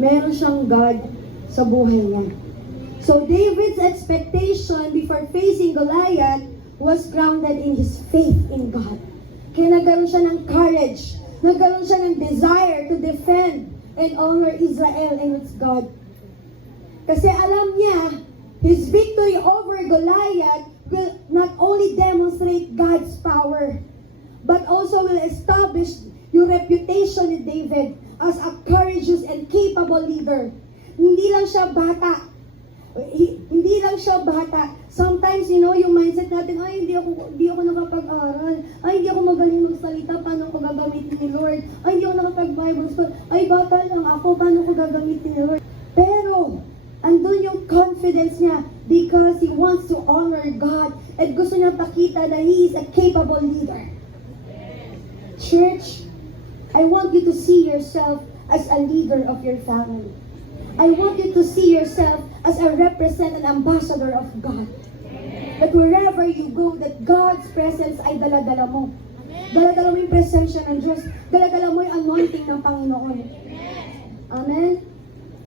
meron siyang God sa buhay niya. So David's expectation before facing Goliath was grounded in his faith in God. Kaya nagkaroon siya ng courage, nagkaroon siya ng desire to defend and honor Israel and its God. Kasi alam niya, his victory over Goliath will not only demonstrate God's power, but also will establish yung reputation ni David as a courageous and capable leader. Hindi lang siya bata. Hindi lang siya bata. Sometimes, yung mindset natin, hindi ako nakapag-aral. Hindi ako magaling magsalita. Paano ko gagamitin ni Lord? Hindi ako nakapag-Bible school. Bata lang ako. Paano ko gagamitin ni Lord? Pero, andun yung confidence niya because he wants to honor God at gusto niya pakita na he is a capable leader. Church, I want you to see yourself as a leader of your family. I want you to see yourself as a representative ambassador of God. That wherever you go, that God's presence ay dala-dala mo. Dala-dala mo yung presensya ng Diyos. Dala-dala mo yung anointing ng Panginoon. Amen?